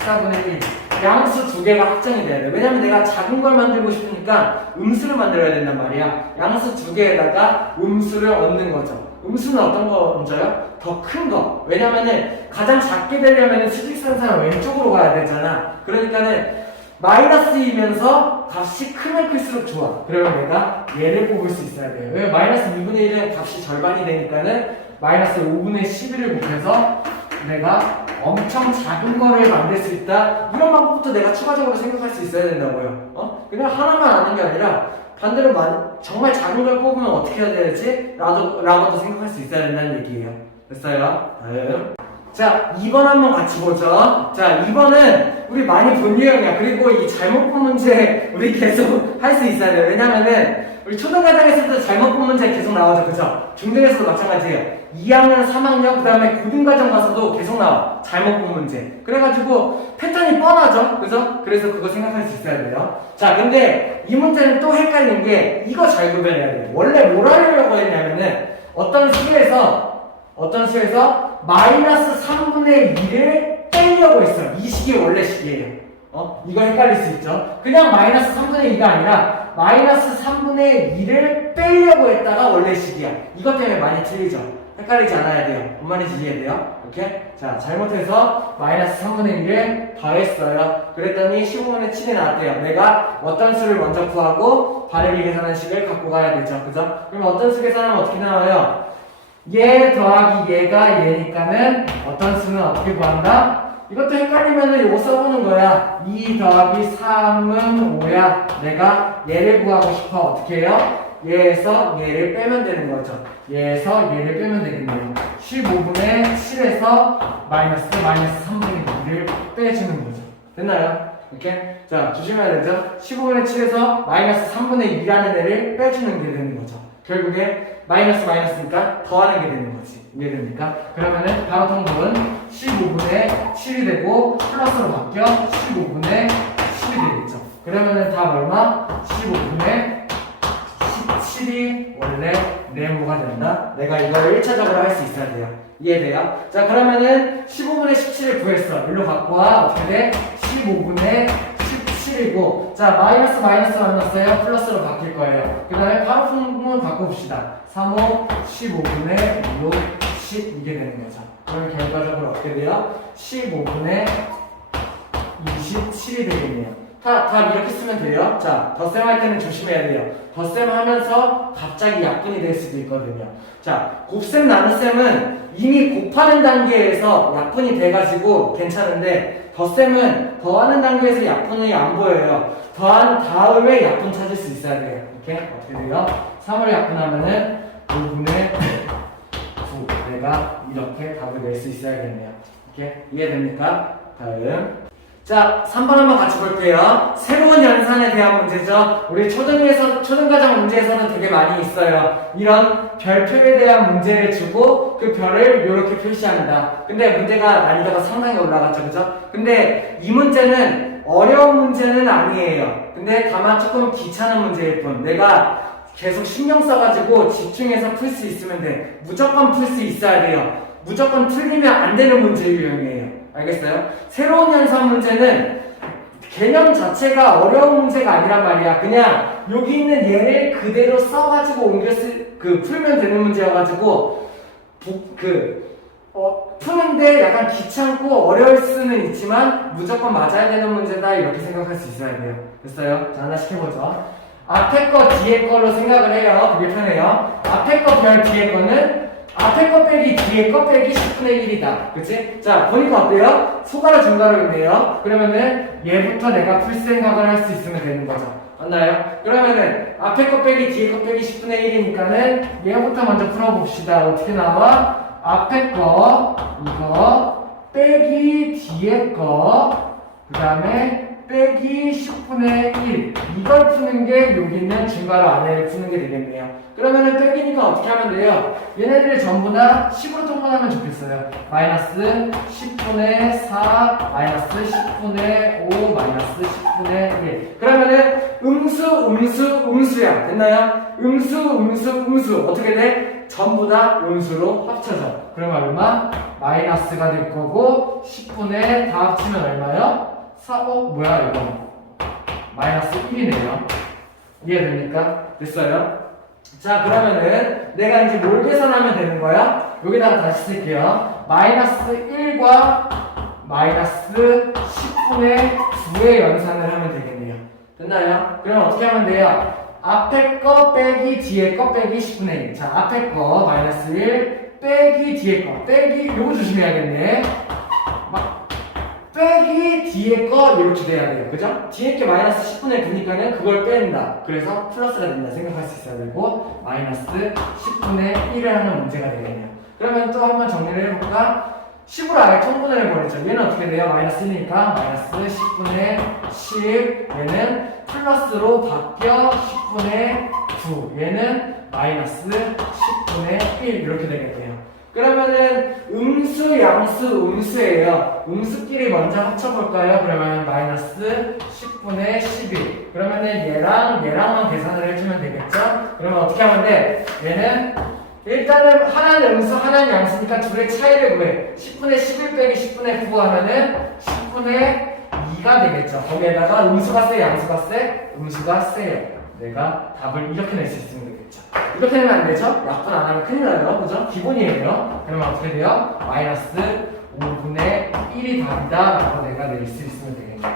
14분의 1. 양수 2개가 확정이 돼야 돼. 왜냐면 내가 작은 걸 만들고 싶으니까 음수를 만들어야 된단 말이야. 양수 2개에다가 음수를 얻는 거죠. 음수는 어떤 거 얹어요? 더 큰 거. 왜냐면은 가장 작게 되려면 수직선상은 왼쪽으로 가야 되잖아. 그러니까는 마이너스이면서 값이 크면 클수록 좋아. 그러면 내가 얘를 뽑을 수 있어야 돼요. 왜? 마이너스 2분의 1은 값이 절반이 되니까는 마이너스 5분의 11을 곱해서 내가 엄청 작은 거를 만들 수 있다. 이런 방법도 내가 추가적으로 생각할 수 있어야 된다고요. 그냥 하나만 아는 게 아니라 반대로 정말 작은 걸 뽑으면 어떻게 해야 되지? 라고도 생각할 수 있어야 된다는 얘기예요. 됐어요? 다음. 자, 2번 한번 같이 보죠. 자, 2번은 우리 많이 본 유형이야. 그리고 이 잘못 본 문제 우리 계속 할 수 있어야 돼요. 왜냐면은 우리 초등과정에서도 잘못 본 문제 계속 나오죠. 그죠? 중등에서도 마찬가지예요. 2학년, 3학년, 그 다음에 고등과정 가서도 계속 나와. 잘못 본 문제. 그래가지고 패턴이 뻔하죠. 그죠? 그래서 그거 생각할 수 있어야 돼요. 자, 근데 이 문제는 또 헷갈린 게 이거 잘 구별해야 돼요. 원래 뭘 하려고 했냐면은 어떤 수에서 마이너스 3분의 2를 빼려고 했어요. 이 식이 원래 식이에요. 이거 헷갈릴 수 있죠. 그냥 마이너스 3분의 2가 아니라 마이너스 3분의 2를 빼려고 했다가 원래 식이야. 이것 때문에 많이 틀리죠. 헷갈리지 않아야 돼요. 뭔 말인지 이해돼요? 이렇게? 자, 잘못해서 마이너스 3분의 1을 더했어요. 그랬더니 15분의 7이 나왔대요. 내가 어떤 수를 먼저 구하고 바르게 계산한 식을 갖고 가야 되죠. 그죠? 그럼 어떤 수 계산하면 어떻게 나와요? 얘 더하기 얘가 얘니까는 어떤 수는 어떻게 구한다? 이것도 헷갈리면은 이거 써보는 거야. 2 더하기 3은 5야. 내가 얘를 구하고 싶어. 어떻게 해요? 얘에서 얘를 빼면 되는 거죠. 얘에서 얘를 빼면 되겠네요. 15분의 7에서 마이너스 3분의 2를 빼주는 거죠. 됐나요? 이렇게? 자, 조심해야 되죠? 15분의 7에서 마이너스 3분의 2라는 애를 빼주는 게 되는 거죠. 결국에 마이너스니까 더하는 게 되는 거지. 이해됩니까? 그러면은 바로 통분은 15분의 7이 되고 플러스로 바뀌어 15분의 10이 되겠죠. 그러면은 답 얼마? 15분의 17이 원래 네모가 된다. 내가 이거를 1차적으로 할 수 있어야 돼요. 이해돼요? 자, 그러면은 15분의 17을 구했어. 일로 갖고 와. 어떻게 돼? 15분의 17이고, 자, 마이너스 만났어요. 플러스로 바뀔 거예요. 그 다음에 바로 풍문을 바꿔봅시다. 3, 5, 15분의 6, 10 이게 되는 거죠. 그러면 결과적으로 어떻게 돼요? 15분의 27이 되겠네요. 답 이렇게 쓰면 돼요. 자, 덧셈 할 때는 조심해야 돼요. 덧셈 하면서 갑자기 약분이 될 수도 있거든요. 자, 곱셈 나눗셈은 이미 곱하는 단계에서 약분이 돼가지고 괜찮은데 덧셈은 더하는 단계에서 약분이 안 보여요. 더한 다음에 약분 찾을 수 있어야 돼요. 이렇게 어떻게 돼요? 3을 약분하면은 5분의 9. 내가 이렇게 답을 낼 수 있어야겠네요. 이렇게 이해됩니까? 다음. 자, 3번 한번 같이 볼게요. 새로운 연산에 대한 문제죠. 우리 초등과정 문제에서는 되게 많이 있어요. 이런 별표에 대한 문제를 주고 그 별을 이렇게 표시한다. 근데 문제가 난이도가 상당히 올라갔죠, 그죠? 근데 이 문제는 어려운 문제는 아니에요. 근데 다만 조금 귀찮은 문제일 뿐. 내가 계속 신경 써가지고 집중해서 풀 수 있으면 돼. 무조건 풀 수 있어야 돼요. 무조건 틀리면 안 되는 문제 유형이에요. 알겠어요? 새로운 연산 문제는 개념 자체가 어려운 문제가 아니란 말이야. 그냥 여기 있는 얘를 그대로 써가지고 풀면 되는 문제여가지고 푸는데 약간 귀찮고 어려울 수는 있지만 무조건 맞아야 되는 문제다 이렇게 생각할 수 있어야 돼요. 됐어요? 자, 하나씩 해보죠. 앞에 거 뒤에 거로 생각을 해요. 그게 편해요. 앞에 거 별 뒤에 거는 앞에 거 빼기 뒤에 거 빼기 10분의 1이다. 그치? 자, 보니까 어때요? 소가로 중가로 있네요. 그러면은 얘부터 내가 풀 생각을 할 수 있으면 되는 거죠. 맞나요? 그러면은 앞에 거 빼기 뒤에 거 빼기 10분의 1이니까는 얘부터 먼저 풀어봅시다. 어떻게 나와? 앞에 거 이거 빼기 뒤에 거 그 다음에 빼기 10분의 1 이걸 푸는 게 여기 있는 중괄호 안에를 푸는 게 되겠네요. 그러면은 빼기니까 어떻게 하면 돼요? 얘네들을 전부 다 10으로 통분하면 좋겠어요. 마이너스 10분의 4 마이너스 10분의 5 마이너스 10분의 1 그러면은 음수야. 됐나요? 음수 어떻게 돼? 전부 다 음수로 합쳐져. 그러면 얼마? 마이너스가 될 거고 10분의 다 합치면 얼마요? 4, 뭐야 이거 마이너스 1이네요. 이해됩니까? 됐어요? 자, 그러면은 내가 이제 뭘 계산하면 되는 거야? 여기다가 다시 쓸게요. 마이너스 1과 마이너스 10분의 9의 연산을 하면 되겠네요. 됐나요? 그럼 어떻게 하면 돼요? 앞에 거 빼기 뒤에 거 빼기 10분의 1. 자, 앞에 거 마이너스 1 빼기 뒤에 거 빼기 요거 조심해야겠네. 빼기 뒤에 거 이렇게 돼야 돼요. 그죠? 뒤에 게 마이너스 10분의 9니까는 그걸 뺀다. 그래서 플러스가 된다 생각할 수 있어야 되고 마이너스 10분의 1을 하는 문제가 되겠네요. 그러면 또 한번 정리를 해볼까? 10으로 아예 통분을 해버렸죠. 얘는 어떻게 돼요? 마이너스 1이니까 마이너스 10분의 10 얘는 플러스로 바뀌어 10분의 9 얘는 마이너스 10분의 1 이렇게 되겠네요. 그러면은 음수, 양수, 음수예요. 음수끼리 먼저 합쳐볼까요? 그러면 마이너스 10분의 11 그러면은 얘랑만 계산을 해주면 되겠죠? 그러면 어떻게 하면 돼? 얘는 일단은 하나는 음수, 하나는 양수니까 둘의 차이를 구해. 10분의 11 빼기 10분의 9 하면은 10분의 2가 되겠죠. 거기에다가 음수가 세, 양수가 세? 음수가 세요. 내가 답을 이렇게 낼 수 있으면 되겠죠. 이렇게 내면 안 되죠? 약분 안 하면 큰일 나요. 그죠? 기본이에요. 그러면 어떻게 돼요? 마이너스 5분의 1이 답이다. 라고 내가 낼 수 있으면 되겠네요.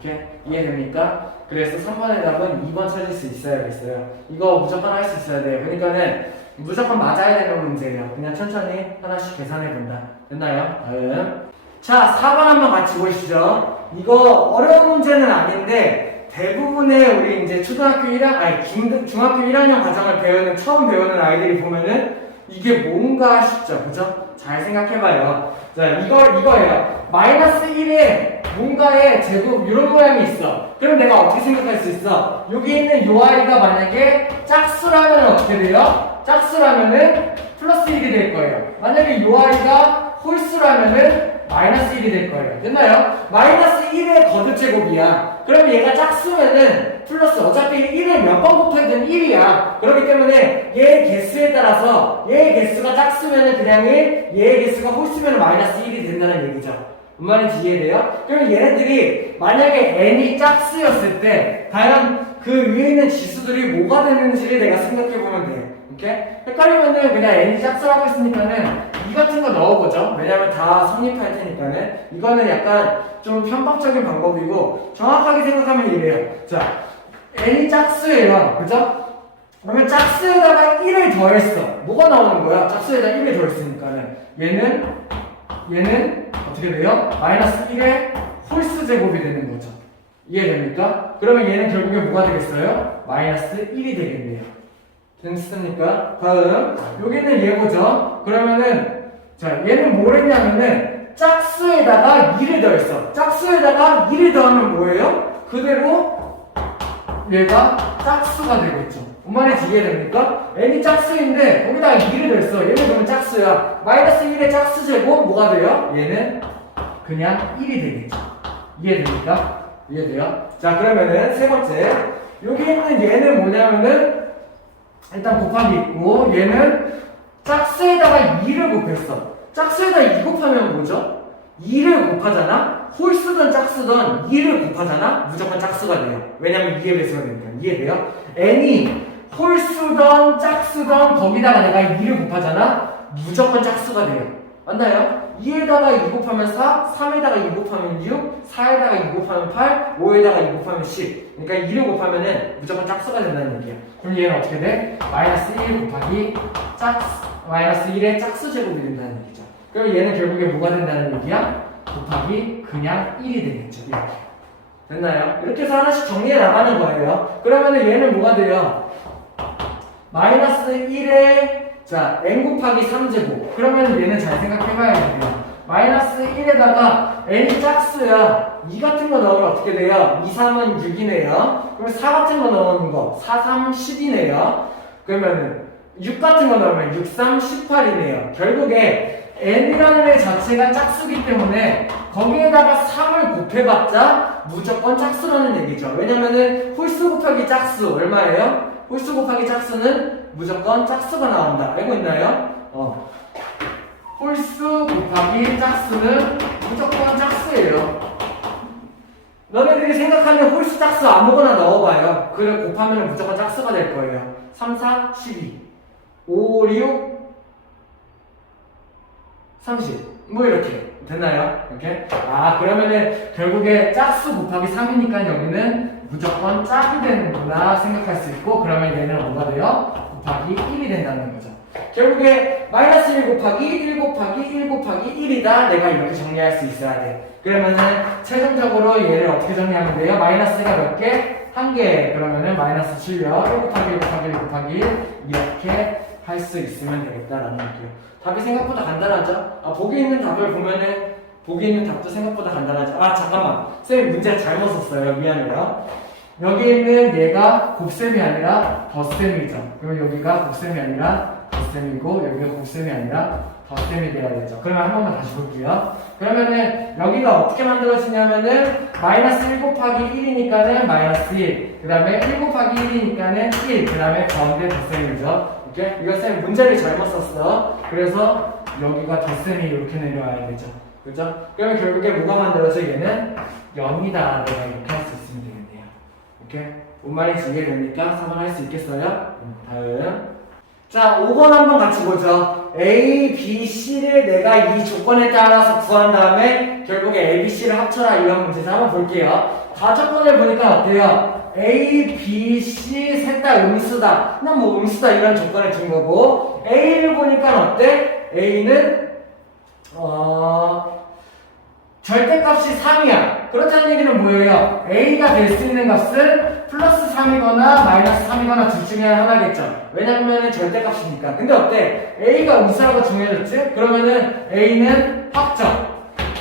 이렇게 이해됩니까? 그래서 3번의 답은 2번 찾을 수 있어야겠어요. 이거 무조건 할 수 있어야 돼요. 그러니까는 무조건 맞아야 되는 문제예요. 그냥 천천히 하나씩 계산해 본다. 됐나요? 다음. 자, 4번 한번 같이 보시죠. 이거 어려운 문제는 아닌데 대부분의 우리 이제 중학교 1학년 과정을 처음 배우는 아이들이 보면은 이게 뭔가 싶죠. 그죠? 잘 생각해봐요. 자, 이거예요. 마이너스 1에 뭔가의 제곱, 이런 모양이 있어. 그럼 내가 어떻게 생각할 수 있어? 여기 있는 요 아이가 만약에 짝수라면 어떻게 돼요? 짝수라면은 플러스 1이 될 거예요. 만약에 요 아이가 홀수라면은 마이너스 1이 될 거예요. 됐나요? 마이너스 1의 거듭제곱이야. 그러면 얘가 짝수면은 플러스 어차피 1을 몇 번 곱하든 1이야. 그렇기 때문에 얘의 개수에 따라서 얘의 개수가 짝수면은 그냥 1, 얘의 개수가 홀수면은 마이너스 1이 된다는 얘기죠. 뭔 말인지 이해돼요? 그러면 얘네들이 만약에 n이 짝수였을 때 과연 그 위에 있는 지수들이 뭐가 되는지를 내가 생각해보면 돼. 이렇게? 헷갈리면은 그냥 n이 짝수라고 했으니까는 2 같은 거 넣어보죠. 왜냐면 다 성립할 테니까는. 이거는 약간 좀 편법적인 방법이고, 정확하게 생각하면 이래요. 자, n이 짝수예요. 그죠? 그러면 짝수에다가 1을 더했어. 뭐가 나오는 거야? 짝수에다 1을 더했으니까는. 얘는 어떻게 돼요? 마이너스 1의 홀수 제곱이 되는 거죠. 이해됩니까? 그러면 얘는 결국에 뭐가 되겠어요? 마이너스 1이 되겠네요. 됐습니까? 다음 여기는 얘보죠. 그러면은 자 얘는 뭘 했냐면은 짝수에다가 2를 더했어. 짝수에다가 2를 더하면 뭐예요? 그대로 얘가 짝수가 되겠죠. 뭔 말인지 이해됩니까? n이 짝수인데 거기다가 2를 더했어. 얘는 그러면 짝수야. 마이너스 1의 짝수 제곱 뭐가 돼요? 얘는 그냥 1이 되겠죠. 이해됩니까? 이해돼요? 자 그러면은 세 번째 여기 있는 얘는 뭐냐면은 일단 곱하기 있고 얘는 짝수에다가 2를 곱했어. 짝수에다 2 곱하면 뭐죠? 2를 곱하잖아? 홀수든 짝수든 2를 곱하잖아? 무조건 짝수가 돼요. 왜냐면 2의 배수가 되니까. 이해돼요? n이 홀수든 짝수든 거기다가 내가 2를 곱하잖아? 무조건 짝수가 돼요. 맞나요? 2에다가 2 곱하면 4, 3에다가 2 곱하면 6, 4에다가 2 곱하면 8, 5에다가 2 곱하면 10. 그러니까 2를 곱하면은 무조건 짝수가 된다는 얘기야. 그럼 얘는 어떻게 돼? 마이너스 1 곱하기 마이너스 1의 짝수 제곱이 된다는 얘기죠. 그럼 얘는 결국에 뭐가 된다는 얘기야? 곱하기 그냥 1이 되겠죠. 이렇게. 됐나요? 이렇게 해서 하나씩 정리해 나가는 거예요. 그러면은 얘는 뭐가 돼요? 마이너스 1의 자, n 곱하기 3제곱. 그러면 얘는 잘 생각해봐야겠네요. 마이너스 1에다가 n이 짝수야. 2 같은 거 넣으면 어떻게 돼요? 2, 3은 6이네요. 그럼 4 같은 거 넣는 거. 4, 3, 10이네요. 그러면은 6 같은 거 넣으면 6, 3, 18이네요. 결국에 n이라는 애 자체가 짝수기 때문에 거기에다가 3을 곱해봤자 무조건 짝수라는 얘기죠. 왜냐면은 홀수 곱하기 짝수 얼마예요? 홀수 곱하기 짝수는 무조건 짝수가 나온다. 알고 있나요? 홀수 곱하기 짝수는 무조건 짝수예요. 너네들이 생각하면 홀수 짝수 아무거나 넣어봐요. 그걸 곱하면 무조건 짝수가 될 거예요. 3, 4, 12 5, 6 30 뭐 이렇게 됐나요? 이렇게? 그러면은 결국에 짝수 곱하기 3이니까 여기는 무조건 짝이 되는구나 생각할 수 있고 그러면 얘는 뭐가 돼요? 곱하기 1이 된다는 거죠. 결국에 마이너스 1 곱하기 1 곱하기 1 곱하기 1이다. 내가 이렇게 정리할 수 있어야 돼. 그러면은 최종적으로 얘를 어떻게 정리하면 돼요? 마이너스가 몇 개? 1개. 그러면은 마이너스 7요. 1 곱하기 1 곱하기 1 곱하기 1 이렇게 할 수 있으면 되겠다라는 얘기예요. 답이 생각보다 간단하죠? 보기 있는 답을 보면은 보기 있는 답도 생각보다 간단하죠. 잠깐만. 쌤이 문제 잘못 썼어요. 미안해요. 여기 있는 얘가 곱셈이 아니라 덧셈이죠. 그럼 여기가 곱셈이 아니라 덧셈이고 여기가 곱셈이 아니라 덧셈이 돼야 되죠. 그러면 한 번만 다시 볼게요. 그러면은 여기가 어떻게 만들어지냐면은 마이너스 1 곱하기 1이니까는 마이너스 1. 그 다음에 1 곱하기 1이니까는 1. 그 다음에 가운데 덧셈이죠. 이렇게? 이거 쌤 문제를 잘못 썼어. 그래서 여기가 덧셈이 이렇게 내려와야 되죠. 그죠? 그러면 결국에 뭐가 만들어져? 얘는 0이다. 내가 이렇게 할 수 있으면 되겠네요. 오케이? 뭔 말인지 이해됩니까? 4번 할 수 있겠어요? 다음. 자, 5번 한번 같이 보죠. A, B, C를 내가 이 조건에 따라서 구한 다음에 결국에 A, B, C를 합쳐라. 이런 문제를 한번 볼게요. 가조건을 보니까 어때요? A, B, C 셋 다 음수다. 그냥 뭐 음수다 이런 조건을 준 거고 A를 보니까 어때? A는 절대값이 3이야. 그렇다는 얘기는 뭐예요? A가 될 수 있는 값은 플러스 3이거나 마이너스 3이거나 둘 중에 하나겠죠. 왜냐면 절대값이니까. 근데 어때? A가 음수라고 정해졌지? 그러면은 A는 확정.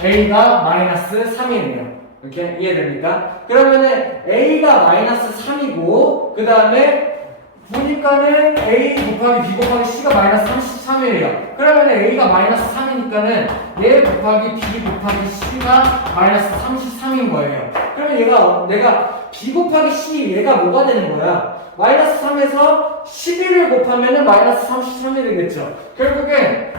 A가 마이너스 3이네요. 이렇게 이해됩니까? 그러면은 A가 마이너스 3이고 그 다음에 보니까는 A 곱하기 B 곱하기 C가 마이너스 33이에요. 그러면 A가 마이너스 3이니까는 얘 곱하기 B 곱하기 C가 마이너스 33인 거예요. 그러면 내가 B 곱하기 C 얘가 뭐가 되는 거야? 마이너스 3에서 11을 곱하면은 마이너스 33이 되겠죠. 결국에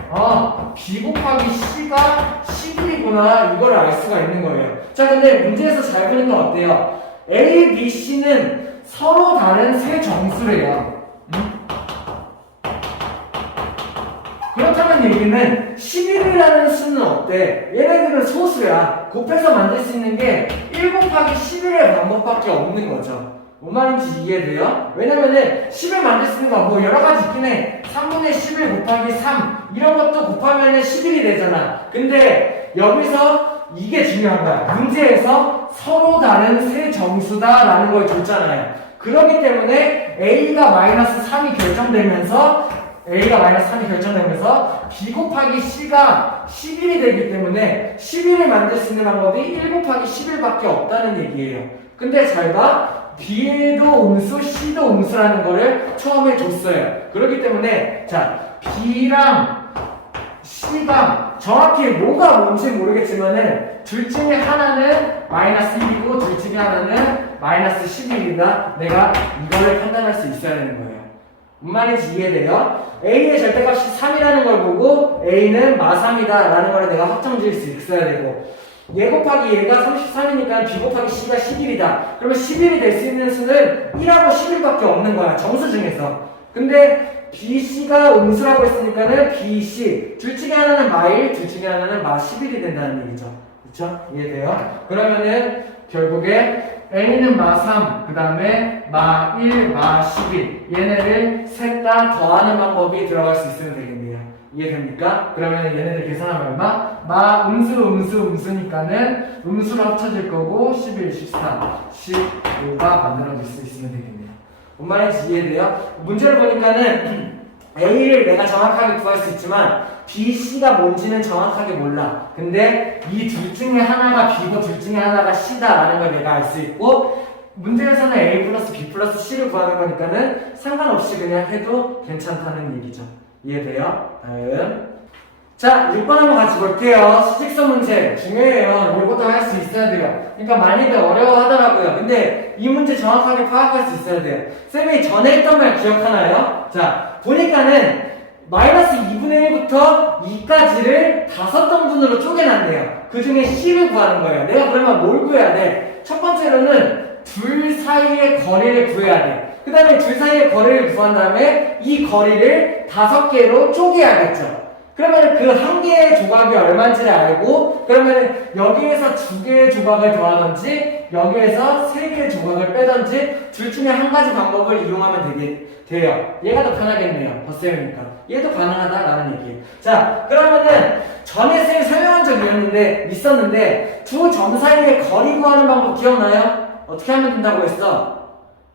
B 곱하기 C가 11이구나 이거를 알 수가 있는 거예요. 자 근데 문제에서 잘 보니까 어때요? A, B, C는 서로 다른 세 정수래요. 그렇다는 얘기는 11이라는 수는 어때? 얘네들은 소수야. 곱해서 만들 수 있는 게 1 곱하기 11의 방법밖에 없는 거죠. 뭔 말인지 이해돼요? 왜냐면은 10을 만들 수 있는 거 뭐 여러 가지 있긴 해. 3분의 11 곱하기 3 이런 것도 곱하면은 11이 되잖아. 근데 여기서 이게 중요한 거야. 문제에서 서로 다른 세 정수다라는 걸 줬잖아요. 그렇기 때문에 A가 마이너스 3이 결정되면서 B 곱하기 C가 11이 되기 때문에 11을 만들 수 있는 방법이 1 곱하기 11밖에 없다는 얘기예요. 근데 잘 봐. B도 음수, C도 음수라는 거를 처음에 줬어요. 그렇기 때문에 자 B랑 C가 정확히 뭐가 뭔지 모르겠지만은 둘 중에 하나는 마이너스 1이고 둘 중에 하나는 마이너스 11이다. 내가 이거를 판단할 수 있어야 되는 거예요. 무슨 말인지 이해돼요? A의 절대값이 3이라는 걸 보고 A는 마3이다 라는 걸 내가 확정 지을 수 있어야 되고 얘 곱하기 얘가 33이니까 B 곱하기 C가 11이다. 그러면 11이 될 수 있는 수는 1하고 11밖에 없는 거야. 정수 중에서. 근데 B, C가 음수라고 했으니까는 B, C 둘 중에 하나는 마1, 둘 중에 하나는 마11이 된다는 얘기죠. 그쵸? 이해돼요? 그러면은 결국에 A는 마3, 그 다음에 마1, 마11 얘네를 셋 다 더하는 방법이 들어갈 수 있으면 되겠네요. 이해됩니까? 그러면 얘네들 계산하면 얼마? 마 음수니까는 음수로 합쳐질 거고 11, 14, 15가 만들어질 수 있으면 되겠네요. 뭔 말인지 이해돼요? 문제를 보니까는 A를 내가 정확하게 구할 수 있지만 B, C가 뭔지는 정확하게 몰라. 근데 이 둘 중에 하나가 B고 둘 중에 하나가 C다라는 걸 내가 알 수 있고 문제에서는 A 플러스 B 플러스 C를 구하는 거니까는 상관없이 그냥 해도 괜찮다는 얘기죠. 이해돼요? 다음 자 6번 한번 같이 볼게요. 수직선 문제 중요해요. 이것도 할 수 있어야 돼요. 그러니까 많이들 어려워하더라고요. 근데 이 문제 정확하게 파악할 수 있어야 돼요. 쌤이 전에 했던 말 기억하나요? 자 보니까는 마이너스 2분의 1부터 2까지를 5등분으로 쪼개놨네요. 그 중에 C를 구하는 거예요. 내가 그러면 뭘 구해야 돼? 첫 번째로는 둘 사이의 거리를 구해야 돼. 그 다음에 둘 사이의 거리를 구한 다음에 이 거리를 5개로 쪼개야겠죠. 그러면 그 한 개의 조각이 얼마인지를 알고 그러면 여기에서 2개의 조각을 더하든지 여기에서 3개의 조각을 빼든지 둘 중에 한 가지 방법을 이용하면 돼요. 얘가 더 편하겠네요. 덧셈이니까. 얘도 가능하다라는 얘기예요. 자, 그러면은 전에 쌤이 설명한 적이 있었는데 두 점 사이의 거리 구하는 방법 기억나요? 어떻게 하면 된다고 했어?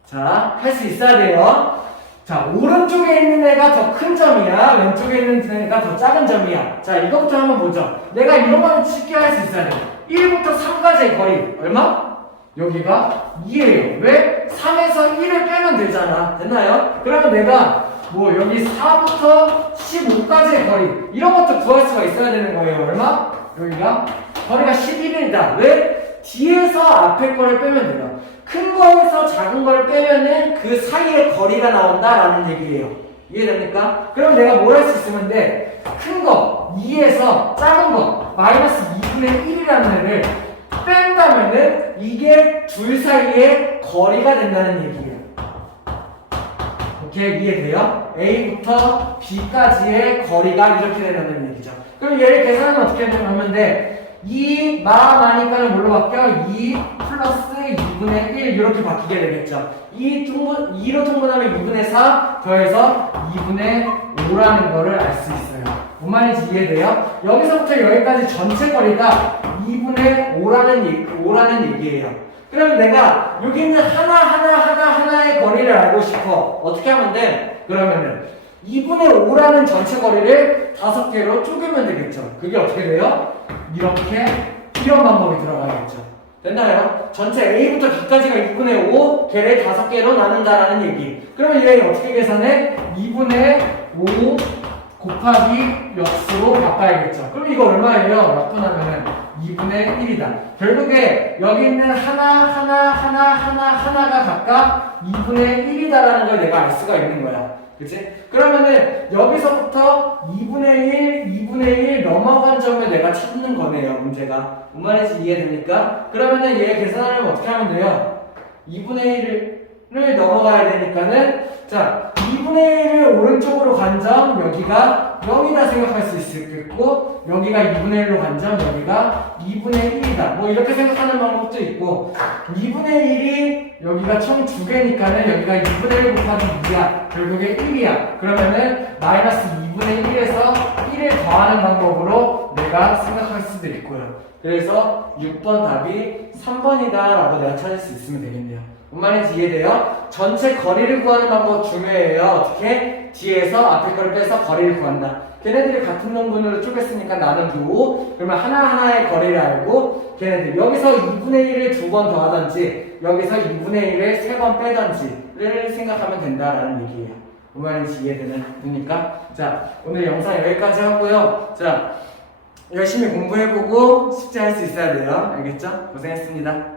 자, 할 수 있어야 돼요. 자, 오른쪽에 있는 애가 더 큰 점이야. 왼쪽에 있는 애가 더 작은 점이야. 자, 이거부터 한번 보죠. 내가 이런 거는 쉽게 할 수 있어야 돼. 1부터 3까지의 거리. 얼마? 여기가 2예요. 왜? 3에서 1을 빼면 되잖아. 됐나요? 그러면 내가 뭐 여기 4부터 15까지의 거리. 이런 것도 구할 수가 있어야 되는 거예요. 얼마? 여기가 거리가 11이다. 왜? 뒤에서 앞에 거를 빼면 돼요. 큰 거에서 작은 거를 빼면은 그 사이에 거리가 나온다라는 얘기예요. 이해됩니까? 그럼 내가 뭘 할 수 있으면 돼? 큰 거, 2에서 작은 거, 마이너스 2분의 1이라는 애를 뺀다면은 이게 둘 사이의 거리가 된다는 얘기예요. 오케이, 이해돼요? A부터 B까지의 거리가 이렇게 된다는 얘기죠. 그럼 얘를 계산하면 어떻게 하면 돼? 2 마니까는 뭘로 바뀌어? 2 플러스 2분의 1 이렇게 바뀌게 되겠죠. 2로 통분하면 2분의 4 더해서 2분의 5라는 거를 알 수 있어요. 뭔 말인지 이해돼요? 여기서부터 여기까지 전체 거리가 2분의 5라는 얘기예요. 그럼 내가 여기 있는 하나의 거리를 알고 싶어. 어떻게 하면 돼? 그러면은 2분의 5라는 전체 거리를 5개로 쪼개면 되겠죠. 그게 어떻게 돼요? 이렇게 이런 방법이 들어가겠죠. 됐나요? 전체 A부터 B까지가 2분의 5, 걔를 5개로 나눈다라는 얘기. 그러면 얘 어떻게 계산해? 2분의 5 곱하기 역수로 바꿔야겠죠. 그럼 이거 얼마예요? 약분하면은 2분의 1이다. 결국에 여기 있는 하나가 각각 2분의 1이다라는 걸 내가 알 수가 있는 거야. 그치? 그러면은 여기서부터 2분의 1 넘어간 점을 내가 찾는 거네요, 문제가. 뭔 말인지 이해됩니까? 그러면은 얘 계산하려면 어떻게 하면 돼요? 2분의 1을 넘어가야 되니까는 자, 2분의 1을 오른쪽으로 간 점 여기가 여기가 0이다 생각할 수 있겠고 여기가 2분의 1로 간점 여기가 2분의 1이다 뭐 이렇게 생각하는 방법도 있고 2분의 1이 여기가 총 2개니까는 여기가 2분의 1 곱하기 2야 결국에 1이야 그러면은 마이너스 2분의 1에서 1을 더하는 방법으로 내가 생각할 수도 있고요 그래서 6번 답이 3번이다 라고 내가 찾을 수 있으면 되겠네요 뭔 말인지 이해돼요? 전체 거리를 구하는 방법 중요해요 어떻게? 뒤에서 앞에 거를 빼서 거리를 구한다 걔네들이 같은 놈분으로 쪼갰으니까 나누기5 그러면 하나하나의 거리를 알고 걔네들 여기서 2분의 1을 2번 더하던지 여기서 2분의 1을 3번 빼던지를 생각하면 된다라는 얘기예요 뭔 말인지 이해됩니까? 자 오늘 영상 여기까지 하고요 자 열심히 공부해보고 숙제할 수 있어야 돼요 알겠죠? 고생했습니다